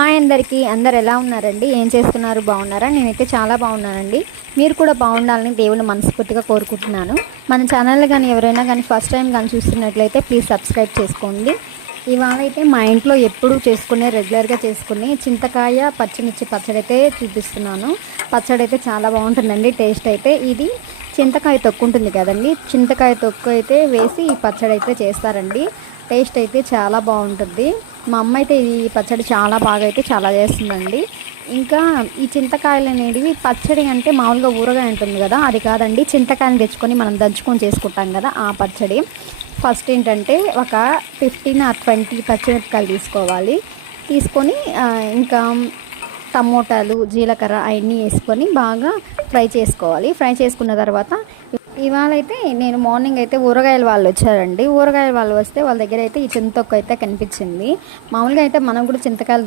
Hi అందరికీ, అందరు ఎలా ఉన్నారండి? ఏం చేస్తున్నారు? బాగున్నారా? నేనైతే చాలా బాగున్నానండి. మీరు కూడా బాగుండాలని దేవుని మనస్ఫూర్తిగా కోరుకుంటున్నాను. మన ఛానల్ కానీ ఎవరైనా కానీ ఫస్ట్ టైం కానీ చూస్తున్నట్లయితే ప్లీజ్ సబ్స్క్రైబ్ చేసుకోండి. ఇవాళ అయితే మా ఇంట్లో ఎప్పుడూ రెగ్యులర్గా చేసుకునే చింతకాయ పచ్చిమిర్చి పచ్చడి అయితే చూపిస్తున్నాను. పచ్చడి అయితే చాలా బాగుంటుందండి. టేస్ట్ అయితే ఇది చింతకాయ తొక్కు ఉంటుంది కదండి, చింతకాయ తొక్కు అయితే వేసి ఈ పచ్చడి అయితే చేస్తారండి. టేస్ట్ అయితే చాలా బాగుంటుంది. మా అమ్మ అయితే ఈ పచ్చడి చాలా బాగా అయితే చాలా చేస్తుందండి. ఇంకా ఈ చింతకాయలు అనేవి పచ్చడి అంటే మామూలుగా ఊరగాయ ఉంటుంది కదా, అది కాదండి. చింతకాయలు తెచ్చుకొని మనం దంచుకొని చేసుకుంటాం కదా, ఆ పచ్చడి. ఫస్ట్ ఏంటంటే ఒక 15 or 20 పచ్చిమిరపకాయలు తీసుకోవాలి. తీసుకొని ఇంకా టమోటాలు, జీలకర్ర అవన్నీ వేసుకొని బాగా ఫ్రై చేసుకోవాలి. ఫ్రై చేసుకున్న తర్వాత ఇవాళ అయితే నేను మార్నింగ్ అయితే ఊరగాయల వాళ్ళు వచ్చారండి. ఊరగాయల వాళ్ళు వస్తే వాళ్ళ దగ్గర అయితే ఈ చింతొక్కు అయితే కనిపించింది. మామూలుగా అయితే మనం కూడా చింతకాయలు